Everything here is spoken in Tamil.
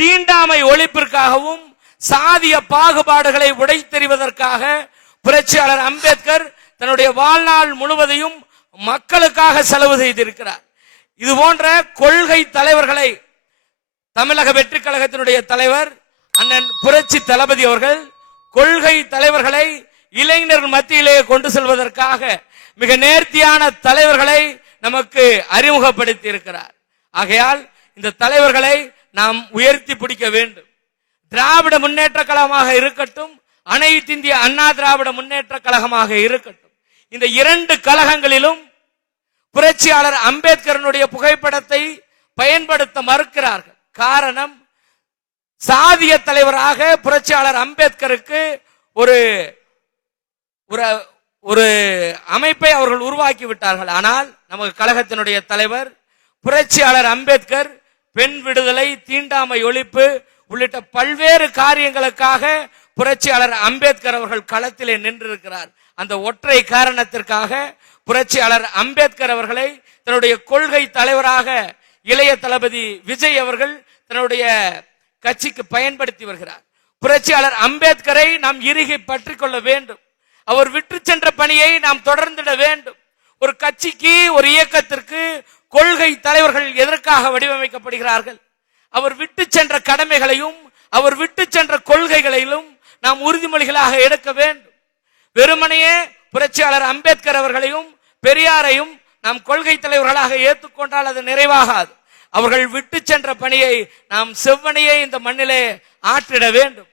தீண்டாமை ஒழிப்பிற்காகவும் சாதிய பாகுபாடுகளை உடைத்தெறிவதற்காக புரட்சியாளர் அம்பேத்கர் தன்னுடைய வாழ்நாள் முழுவதையும் மக்களுக்காக செலவு செய்திருக்கிறார். இது போன்ற கொள்கை தலைவர்களை தமிழக வெற்றி கழகத்தினுடைய தலைவர் அண்ணன் புரட்சி தளபதி அவர்கள் கொள்கை தலைவர்களை இளைஞர் மத்தியிலே கொண்டு செல்வதற்காக மிக நேர்த்தியான தலைவர்களை நமக்கு அறிமுகப்படுத்தி இருக்கிறார். ஆகையால் இந்த தலைவர்களை நாம் உயர்த்தி பிடிக்க வேண்டும். திராவிட முன்னேற்ற கழகமாக இருக்கட்டும், அனைத்து இந்திய அண்ணா திராவிட முன்னேற்ற கழகமாக இருக்கட்டும், இந்த இரண்டு கழகங்களிலும் புரட்சியாளர் அம்பேத்கரனுடைய புகைப்படத்தை பயன்படுத்த மறுக்கிறார்கள். காரணம், சாதிய தலைவராக புரட்சியாளர் அம்பேத்கருக்கு ஒரு ஒரு அமைப்பை அவர்கள் உருவாக்கி விட்டார்கள். ஆனால் நமது கழகத்தினுடைய தலைவர் புரட்சியாளர் அம்பேத்கர் பெண் விடுதலை, தீண்டாமை ஒழிப்பு உள்ளிட்ட பல்வேறு காரியங்களுக்காக புரட்சியாளர் அம்பேத்கர் அவர்கள் களத்திலே நின்றிருக்கிறார். அந்த ஒற்றை காரணத்திற்காக புரட்சியாளர் அம்பேத்கர் அவர்களை தன்னுடைய கொள்கை தலைவராக இளைய தளபதி விஜய் அவர்கள் தன்னுடைய கட்சிக்கு பயன்படுத்தி வருகிறார். புரட்சியாளர் அம்பேத்கரை நாம் இறுகி பற்றி கொள்ள வேண்டும். அவர் விட்டு சென்ற பணியை நாம் தொடர்ந்திட வேண்டும். ஒரு கட்சிக்கு, ஒரு இயக்கத்திற்கு கொள்கை தலைவர்கள் எதற்காக வடிவமைக்கப்படுகிறார்கள்? அவர் விட்டு சென்ற கடமைகளையும் அவர் விட்டு சென்ற கொள்கைகளையும் நாம் உறுதிமொழிகளாக எடுக்க வேண்டும். வெறுமனையே புரட்சியாளர் அம்பேத்கர் அவர்களையும் பெரியாரையும் நாம் கொள்கை தலைவர்களாக ஏற்றுக்கொண்டால் அது நிறைவாகாது. அவர்கள் விட்டு சென்ற பணியை நாம் செவ்வனையே இந்த மண்ணிலே ஆற்றிட வேண்டும்.